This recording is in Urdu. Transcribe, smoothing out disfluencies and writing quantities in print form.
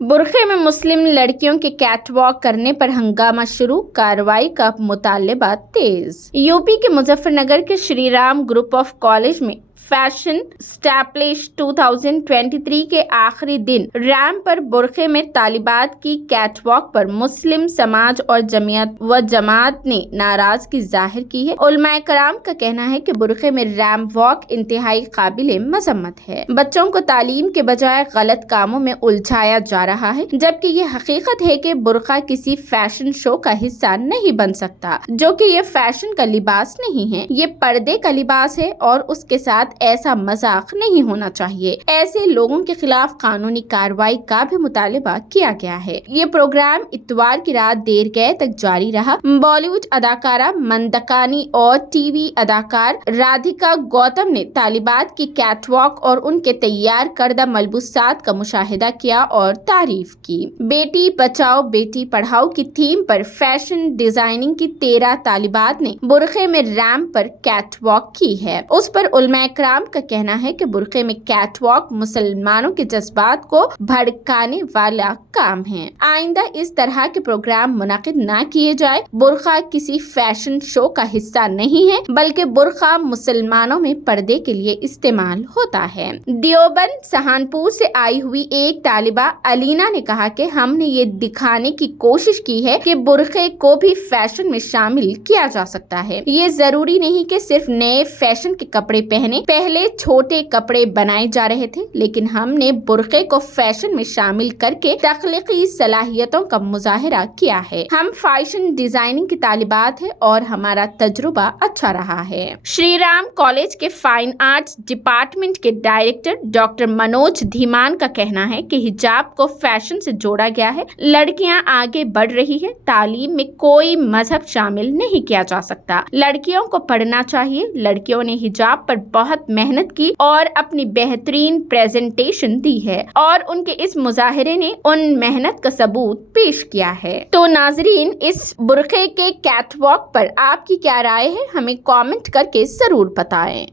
برقعے میں مسلم لڑکیوں کے کیٹ واک کرنے پر ہنگامہ شروع، کارروائی کا مطالبہ تیز۔ یوپی کے مظفر نگر کے Shri Ram group of college میں فیشن اسٹیپلش 2023 کے آخری دن ریمپ پر برقعے میں طالبات کی کیٹ واک پر مسلم سماج اور جماعت نے ناراضگی ظاہر کی ہے۔ علماء کرام کا کہنا ہے کہ برقعے میں ریمپ واک انتہائی قابل مذمت ہے۔ بچوں کو تعلیم کے بجائے غلط کاموں میں الجھایا جا رہا ہے، جبکہ یہ حقیقت ہے کہ برقع کسی فیشن شو کا حصہ نہیں بن سکتا، جو کہ یہ فیشن کا لباس نہیں ہے، یہ پردے کا لباس ہے اور اس کے ساتھ ایسا مذاق نہیں ہونا چاہیے۔ ایسے لوگوں کے خلاف قانونی کارروائی کا بھی مطالبہ کیا گیا ہے۔ یہ پروگرام اتوار کی رات دیر گئے تک جاری رہا۔ بالی ووڈ اداکارہ منداکنی اور ٹی وی اداکار رادھیکا گوتم نے طالبات کی کیٹ واک اور ان کے تیار کردہ ملبوسات کا مشاہدہ کیا اور تعریف کی۔ بیٹی بچاؤ بیٹی پڑھاؤ کی تھیم پر فیشن ڈیزائننگ کی 13 طالبات نے برقعے میں ریمپ پر کیٹ واک کی ہے۔ اس پر علماء کرام کا کہنا ہے کہ برقعے میں کیٹ واک مسلمانوں کے جذبات کو بھڑکانے والا کام ہے۔ آئندہ اس طرح کے پروگرام منعقد نہ کیے جائے۔ برقع کسی فیشن شو کا حصہ نہیں ہے، بلکہ برقع مسلمانوں میں پردے کے لیے استعمال ہوتا ہے۔ دیوبند سہارنپور سے آئی ہوئی ایک طالبہ الینا نے کہا کہ ہم نے یہ دکھانے کی کوشش کی ہے کہ برقعے کو بھی فیشن میں شامل کیا جا سکتا ہے۔ یہ ضروری نہیں کہ صرف نئے فیشن کے کپڑے پہنے۔ پہلے چھوٹے کپڑے بنائے جا رہے تھے، لیکن ہم نے برقعے کو فیشن میں شامل کر کے تخلیقی صلاحیتوں کا مظاہرہ کیا ہے۔ ہم فیشن ڈیزائننگ کی طالبات ہیں اور ہمارا تجربہ اچھا رہا ہے۔ شری رام کالج کے فائن آرٹس ڈپارٹمنٹ کے ڈائریکٹر ڈاکٹر منوج دھیمان کا کہنا ہے کہ حجاب کو فیشن سے جوڑا گیا ہے۔ لڑکیاں آگے بڑھ رہی ہیں، تعلیم میں کوئی مذہب شامل نہیں کیا جا سکتا۔ لڑکیوں کو پڑھنا چاہیے۔ لڑکیوں نے حجاب پر بہت محنت کی اور اپنی بہترین پریزنٹیشن دی ہے، اور ان کے اس مظاہرے نے ان محنت کا ثبوت پیش کیا ہے۔ تو ناظرین، اس برقعے کے کیٹ واک پر آپ کی کیا رائے ہے؟ ہمیں کامنٹ کر کے ضرور بتائیں۔